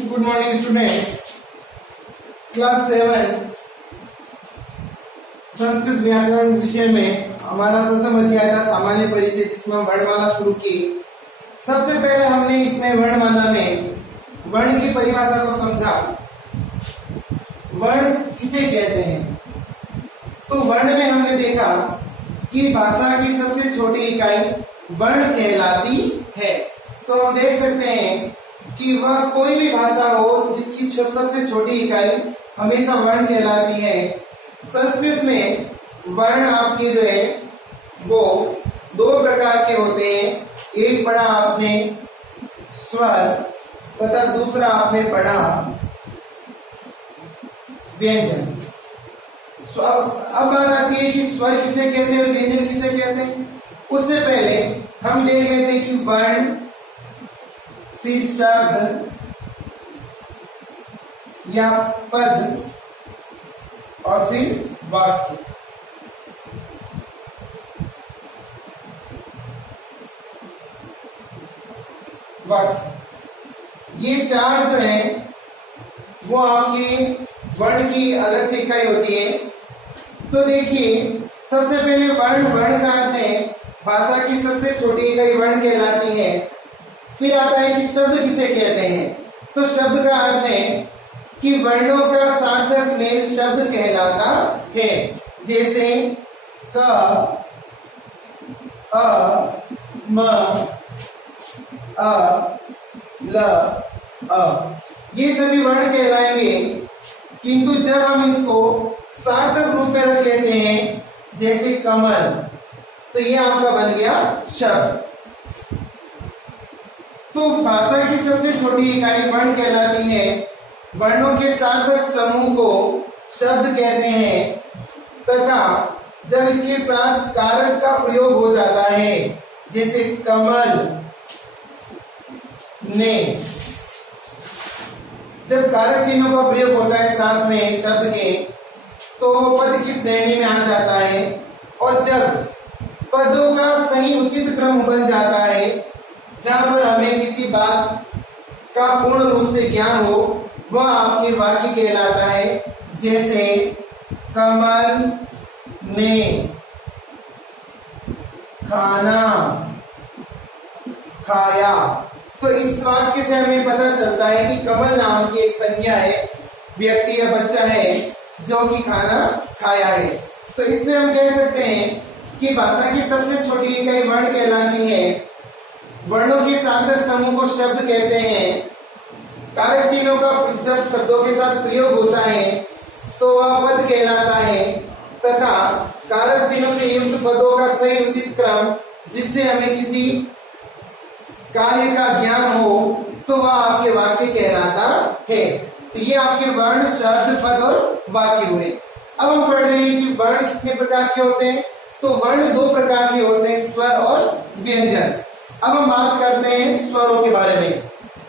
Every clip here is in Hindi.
Good morning students. Class 7 Sanskrit व्याकरण विषय में हमारा प्रथम अध्याय था सामान्य परिचय, जिसमें वर्णमाला शुरू की। सबसे पहले हमने इसमें वर्णमाला में वर्ण की परिभाषा को समझा। वर्ण किसे कहते हैं? तो वर्ण में हमने देखा कि भाषा की सबसे छोटी इकाई वर्ण कहलाती है। तो हम देख सकते हैं कि वह कोई भी भाषा हो जिसकी सबसे छोटी इकाई हमेशा वर्ण कहलाती है। संस्कृत में वर्ण आपके जो है वो दो प्रकार के होते हैं। एक पढ़ा आपने स्वर तथा दूसरा आपने पढ़ा व्यंजन। अब बात आती है कि स्वर किसे कहते हैं, व्यंजन किसे कहते हैं। उससे पहले हम देख लेते हैं कि वर्ण, फिर शब्द या पद और फिर वाक्य। ये चार जो है वो आपके वर्ण की अलग से इकाई होती है। तो देखिए, सबसे पहले वर्ण का अर्थ है भाषा की सबसे छोटी इकाई वर्ण कहलाती है। फिर आता है कि शब्द किसे कहते हैं। तो शब्द का अर्थ है कि वर्णों का सार्थक मेल शब्द कहलाता है। जैसे क, अ, म, अ, ल, अ, ये सभी वर्ण कहलाएंगे। किंतु जब हम इसको सार्थक रूप में रख लेते हैं, जैसे कमल, तो ये आपका बन गया शब्द। तो भाषा की सबसे छोटी इकाई वर्ण कहलाती है। वर्णों के सार्थक समूह को शब्द कहते हैं तथा जब इसके साथ कारक का प्रयोग हो जाता है, जैसे कमल ने, जब कारक चिन्हों का प्रयोग होता है साथ में शब्द के, तो पद की श्रेणी में आ जाता है। और जब पदों का सही उचित क्रम बन जाता है, जहां पर हमें किसी बात का पूर्ण रूप से ज्ञान हो, वह आपके वाक्य कहलाता है। जैसे कमल ने खाना खाया। तो इस वाक्य से हमें पता चलता है कि कमल नाम की एक संज्ञा है, व्यक्ति या बच्चा है जो कि खाना खाया है। तो इससे हम कह सकते हैं कि भाषा की सबसे छोटी इकाई वर्ण कहलाती है। वर्णों के सार्थक समूह को शब्द कहते हैं। कारक चिन्हों का जब शब्दों के साथ प्रयोग होता है तो वह पद कहलाता है तथा कारक चिन्हों से युक्त पदों का सही उचित क्रम, जिससे हमें किसी कार्य का ज्ञान हो, तो वह आपके वाक्य कहलाता है। तो ये आपके वर्ण, शब्द, पद और वाक्य हुए। अब हम पढ़ रहे हैं कि वर्ण कितने प्रकार के होते हैं। तो वर्ण दो प्रकार के होते हैं, स्वर और व्यंजन। अब हम बात करते हैं स्वरों के बारे में।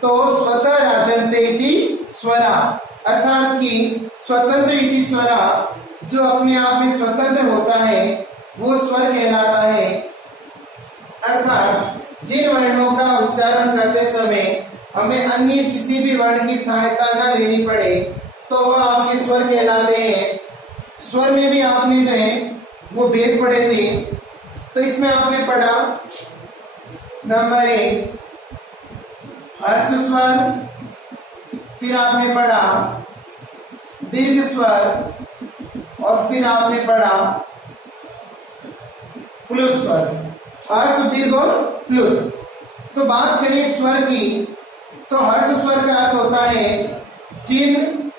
तो स्वतः राजन्ते इति स्वरा, अर्थात कि स्वतंत्र इति स्वरा, जो अपने आप में स्वतंत्र होता है वो स्वर कहलाता है। अर्थात जिन वर्णों का उच्चारण करते समय हमें अन्य किसी भी वर्ण की सहायता न लेनी पड़े, तो वह आपके स्वर कहलाते हैं। स्वर में भी आपने जो है वो भेद पढ़े थे। तो इसमें आपने पढ़ा नंबर 1 हर्ष स्वर, फिर आपने पढ़ा दीर्घ स्वर और फिर आपने पढ़ा प्लुत स्वर। हर्ष, दीर्घ और प्लुत। तो बात करें स्वर की, तो हर्ष स्वर का अर्थ होता है जिन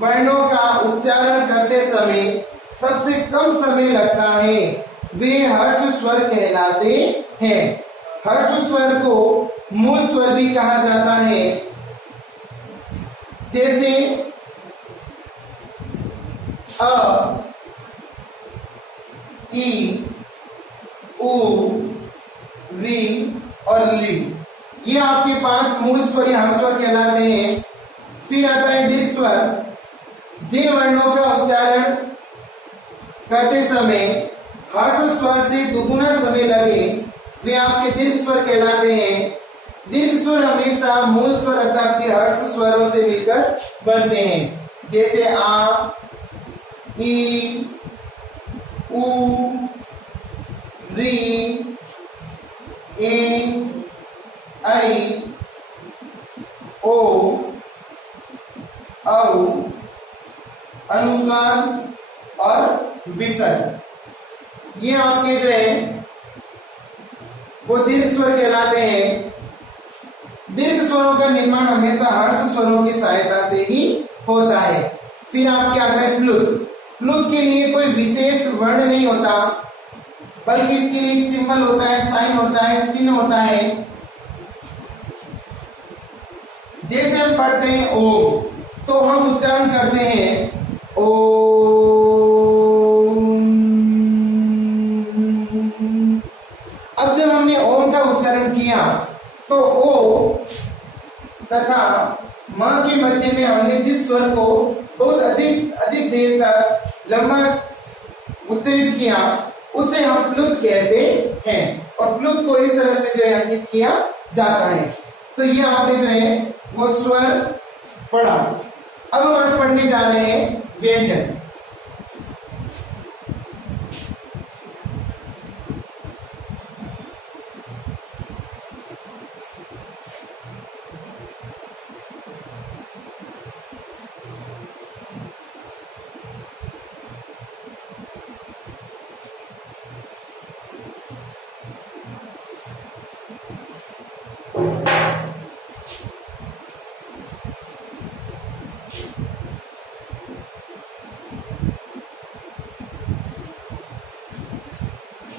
वर्णों का उच्चारण करते समय सबसे कम समय लगता है, वे हर्ष स्वर कहलाते हैं। हर्ष स्वर को मूल स्वर भी कहा जाता है। जैसे अ, ई, उ, री और ली, ये आपके 5 मूल स्वर या हर्ष स्वर कहलाते हैं। फिर आता है दीर्घ स्वर। जिन वर्णों का उच्चारण करते समय हर्ष स्वर से दुगुना समय लगे, वे आपके दीर्घ स्वर कहलाते हैं। दीर्घ स्वर हमेशा मूल स्वर अर्थात के हर्ष स्वरों से मिलकर बनते हैं, जैसे आ, ई, उ, री, ए, आई, ओ, औ, अनुस्वार और विसर्ग। ये आपके जो है वो दीर्घ स्वर कहलाते हैं। दीर्घ स्वरों का निर्माण हमेशा हर्ष स्वरों की सहायता से ही होता है। फिर आपके आता है प्लुत। प्लुत के लिए कोई विशेष वर्ण नहीं होता, बल्कि इसके लिए एक सिंबल होता है, साइन होता है, चिन्ह होता है। जैसे हम पढ़ते हैं ओम, तो हम उच्चारण करते हैं ओम। अब जब हमने ओम का उच्चारण किया तो ओ तथा म के मध्य में हमने जिस स्वर को बहुत अधिक देर तक लंबा उच्चारित किया उसे हम प्लुत कहते हैं, और प्लुत को इस तरह से जो है अंकित किया जाता है। तो ये आपने जो है वो स्वर पढ़ा। अब हम आज पढ़ने जा रहे हैं व्यंजन।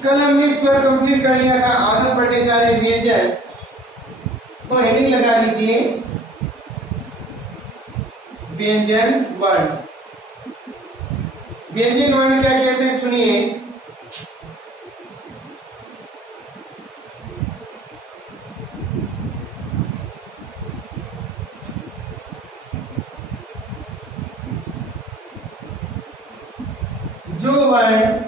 कल हमने स्वर कंप्लीट कर लिया था, आज हम पढ़ने जा रहे व्यंजन। तो हेडिंग लगा लीजिए व्यंजन वर्ण। व्यंजन वर्ण क्या कहते हैं सुनिए। जो वर्ण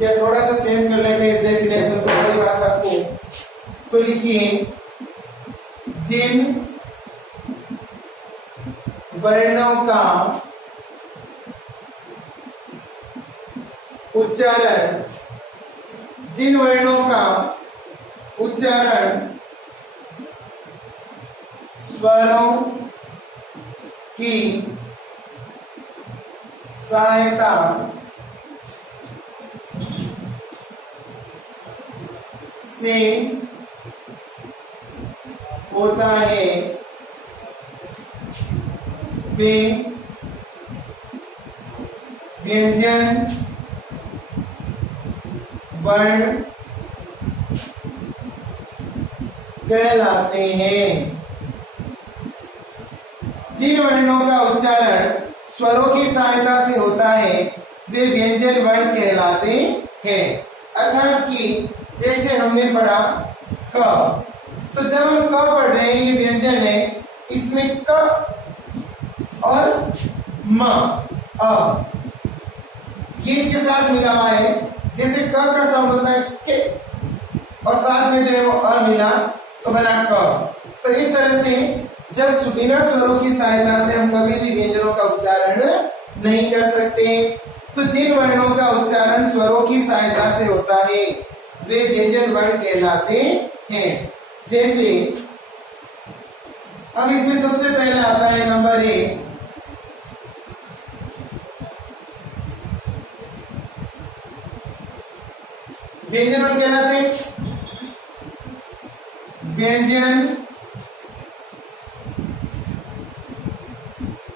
या थोड़ा सा चेंज कर लेते हैं इस डेफिनेशन को, हमारी भाषा को, तो लिखिए जिन वर्णों का उच्चारण स्वरों की सहायता से होता है वे व्यंजन वर्ण कहलाते हैं। जिन वर्णों का उच्चारण स्वरों की सहायता से होता है वे व्यंजन वर्ण कहलाते हैं। अर्थात कि जैसे हमने पढ़ा क, तो जब हम क पढ़ रहे हैं ये व्यंजन है, इसमें क और म अ ये इसके साथ मिला हुआ है। जैसे क का साउंड होता है के, और साथ में जो है वो अ मिला तो बना क। तो इस तरह से जब बिना स्वरों की सहायता से हम कभी भी व्यंजनों का उच्चारण नहीं कर सकते। तो जिन वर्णों का उच्चारण स्वरों की सहायता से होता है वे व्यंजन वर्ण कहलाते हैं। जैसे अब इसमें सबसे पहले आता है नंबर 1 व्यंजन वर्ण कहलाते हैं। व्यंजन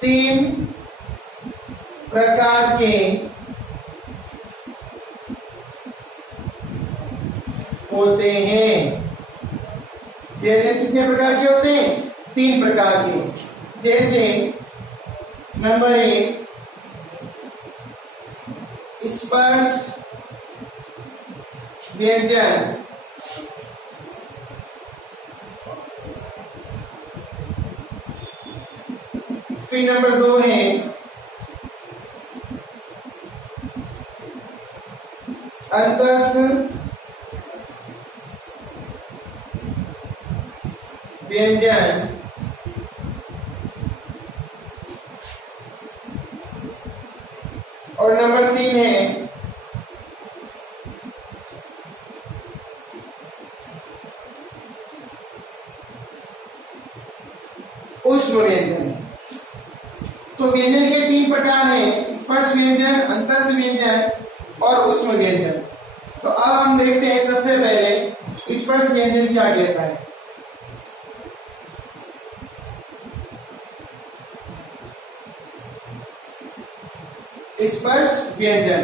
3 प्रकार के होते हैं। व्यंजन कितने प्रकार के होते हैं? 3 प्रकार के। जैसे नंबर 1 स्पर्श व्यंजन, फिर नंबर 2 है अंतस्थ व्यंजन और नंबर 3 है ऊष्म व्यंजन। तो व्यंजन के 3 प्रकार हैं, स्पर्श व्यंजन, अंतस्थ व्यंजन और ऊष्म व्यंजन। तो अब हम देखते हैं सबसे पहले स्पर्श व्यंजन क्या कहता है। स्पर्श व्यंजन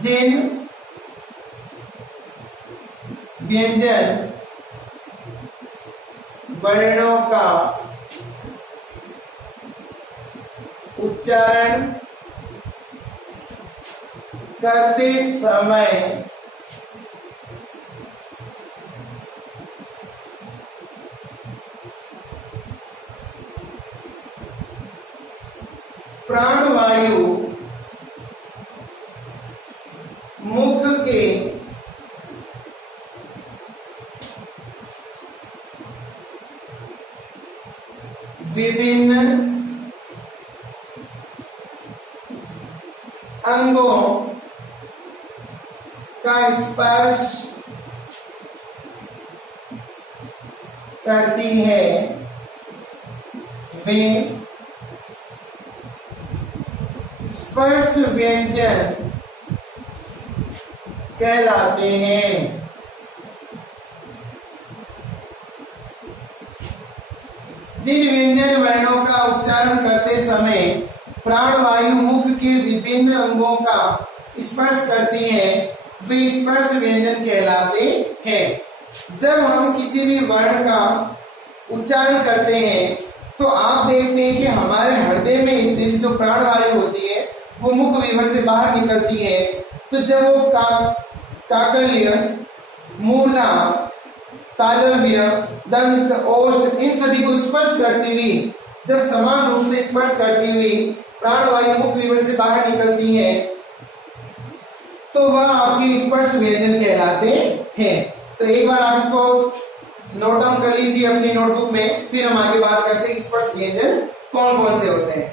जिन व्यंजन वर्णों का उच्चारण करते समय प्राणवायु मुख के विभिन्न अंगों का स्पर्श करती है, वे स्पर्श व्यंजन कहलाते हैं। जिन व्यंजन वर्णों का उच्चारण करते समय प्राणवायु मुख के विभिन्न अंगों का स्पर्श करती है, वे स्पर्श व्यंजन कहलाते हैं। जब हम किसी भी वर्ण का उच्चारण करते हैं तो आप देखते हैं कि हमारे हृदय में स्थित जो प्राणवायु होती है वो मुख विवर से बाहर निकलती है। तो जब वो काकल्य, मूर्धा, तालव्य, दंत, ओष्ठ इन सभी को स्पर्श करती हुई, जब समान रूप से स्पर्श करती हुई प्राणवायु मुख विवर से बाहर निकलती है तो वह आपके स्पर्श व्यंजन कहलाते हैं। तो एक बार आप इसको नोट डाउन कर लीजिए अपनी नोटबुक में, फिर हम आगे बात करते हैं स्पर्श व्यंजन कौन कौन से होते हैं।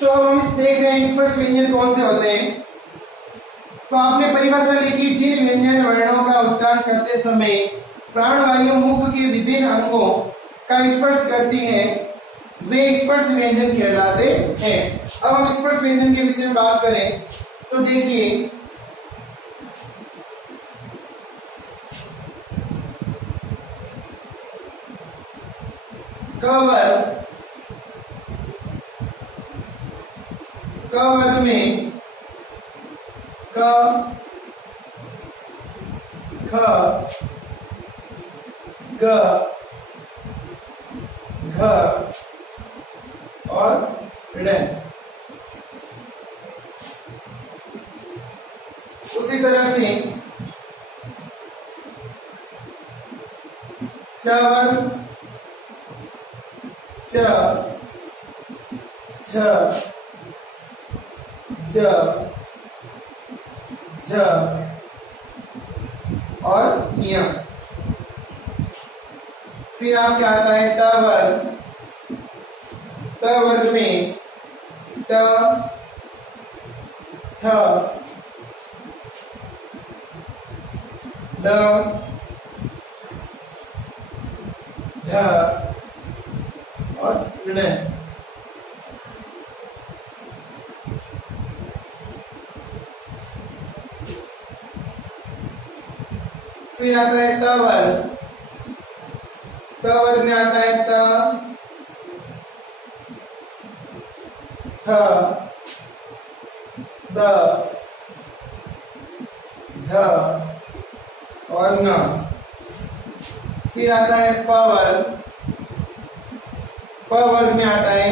तो अब हम देख रहे हैं स्पर्श व्यंजन कौन से होते हैं। तो आपने परिभाषा लिखी, जिन व्यंजन वर्णों का उच्चारण करते समय प्राणवायु मुख के विभिन्न अंगों का स्पर्श करती है वे स्पर्श व्यंजन कहलाते हैं। अब हम स्पर्श व्यंजन के विषय में बात करें तो देखिए क वर्ग में क, ख, ग, घ और ऋ। उसी तरह से च वर्ग, च, छ, ज, झ और य। फिर आपके आता है ट वर्ग, ट वर्ग में ट, ठ, ड, ढ और ऋ। फिर आता है त वर्ग, त वर्ग में आता है त, थ, द, ध और न। फिर आता है प वर्ग, प वर्ग में आता है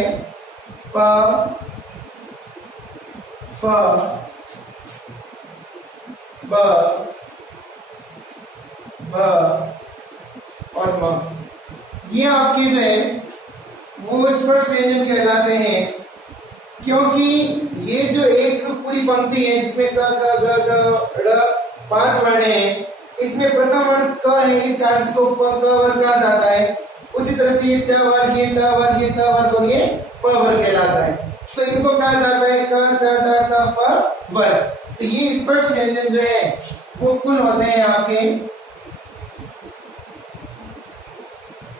प, फ, ब, भ और म। ये आपके जो है वो स्पर्श व्यंजन कहलाते हैं, क्योंकि ये जो एक पूरी पंक्ति है जिसमें क, ख, ग, घ, ड़ 5 वर्ण हैं, इसमें प्रथम वर्ण क है, इस कारण इसको क वर्ग कहा जाता है। उसी तरह से ये च वर्ग, ये ट वर्ग, ये त वर्ग और ये प वर्ग कहलाता है। तो इनको कहा जाता है क, छ, ट, त, प वर्ग। तो ये स्पर्श व्यंजन जो है वो कुल होते हैं आपके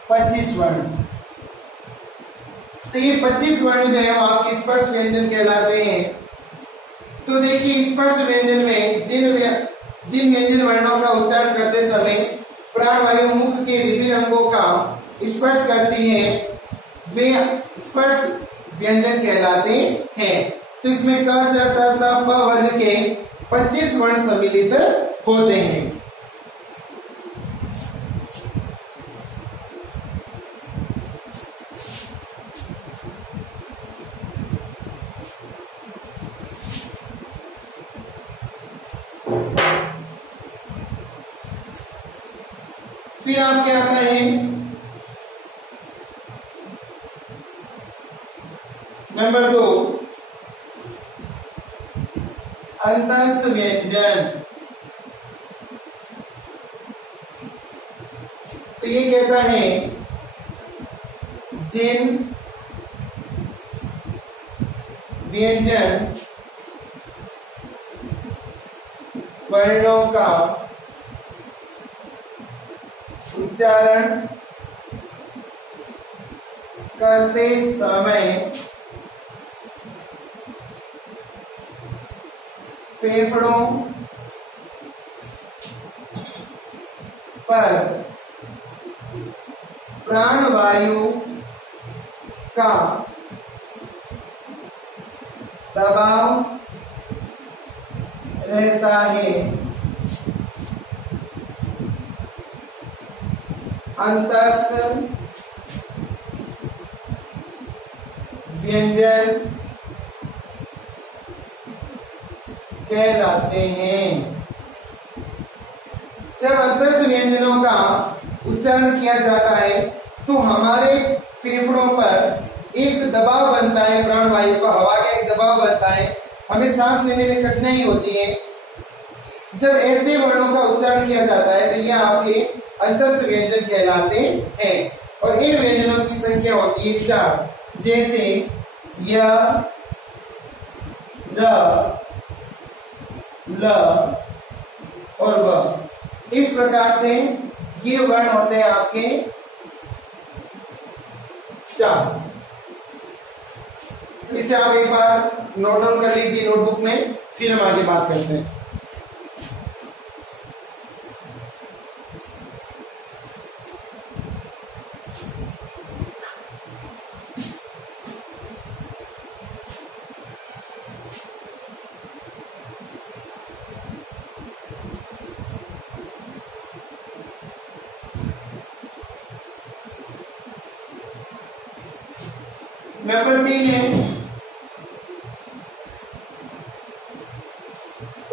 25 वर्ण। तो ये 25 वर्ण जो है वो आपके स्पर्श व्यंजन कहलाते हैं। तो देखिए स्पर्श व्यंजन में जिन व्यंजन वर्णों का उच्चारण करते समय प्राणवायु मुख के विभिन्न अंगों का स्पर्श करती है वे स्पर्श व्यंजन कहलाते हैं। तो इसमें क, च, ट, त, प वर्ग के 25 वर्ण सम्मिलित होते हैं। फिर आपके आता है नंबर 2 अंतस्थ व्यंजन। तो ये कहता है जिन व्यंजन वर्णों का उच्चारण करते समय फेफड़ों पर प्राणवायु का दबाव रहता है, अंतस्थ व्यंजन कहलाते हैं। जब अंतस्थ व्यंजनों का उच्चारण किया जाता है तो हमारे फेफड़ों पर एक दबाव बनता है, प्राणवायु का, हवा का एक दबाव बनता है, हमें सांस लेने में कठिनाई होती है। जब ऐसे वर्णों का उच्चारण किया जाता है तो यह आपके अंतस्थ व्यंजन कहलाते हैं। और इन व्यंजनों की संख्या होती है 4, जैसे य, र, ल और व। इस प्रकार से ये वर्ण होते हैं आपके 4। तो इसे आप एक बार नोट डाउन कर लीजिए नोटबुक में, फिर हम आगे बात करते हैं। नंबर 3 है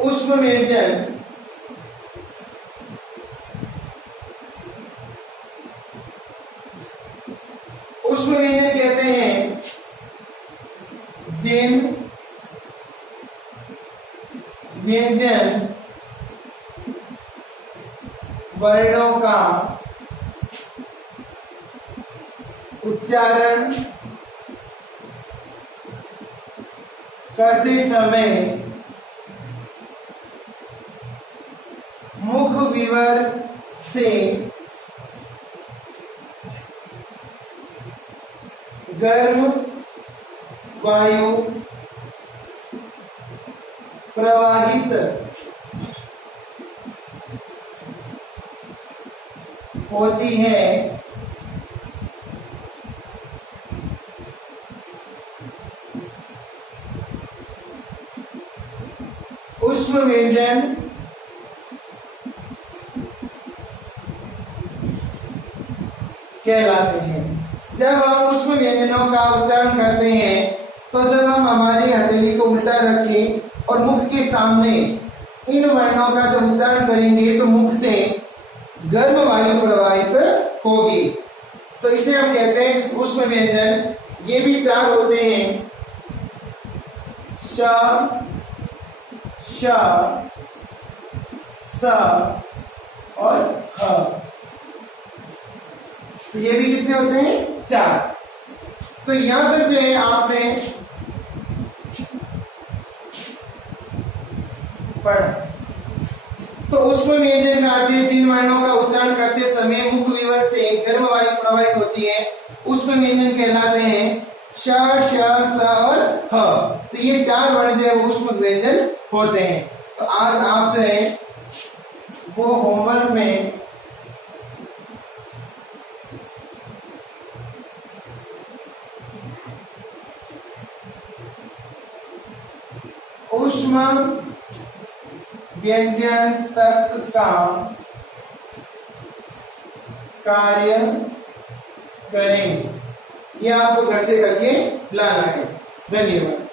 ऊष्म व्यंजन। ऊष्म व्यंजन कहते हैं जिन व्यंजन वर्णों का उच्चारण करते समय मुख विवर से गर्म वायु प्रवाहित होती है। ऊष्म व्यंजन कहलाते हैं। जब हम ऊष्म व्यंजनों का उच्चारण करते हैं तो जब हम हमारी हथेली को उल्टा रखें और मुख के सामने इन वर्णों का जब उच्चारण करेंगे तो मुख से गर्म वायु प्रवाहित होगी, तो इसे हम कहते हैं ऊष्म व्यंजन। ये भी 4 होते हैं, श, श, स और ह। तो ये भी कितने होते हैं? 4। तो यहां तक जो है आपने पढ़ा। तो ऊष्म व्यंजन का अर्थ है जिन वर्णों का उच्चारण करते समय मुख विवर से गर्म वायु प्रवाहित होती है, ऊष्म व्यंजन कहलाते हैं श, श, स और ह। तो ये 4 वर्ण जो है वो ऊष्म व्यंजन होते हैं। तो आज आप जो है वो होमवर्क में ऊष्म व्यंजन तक का कार्य करें, यह आपको घर से करके लाना है। धन्यवाद।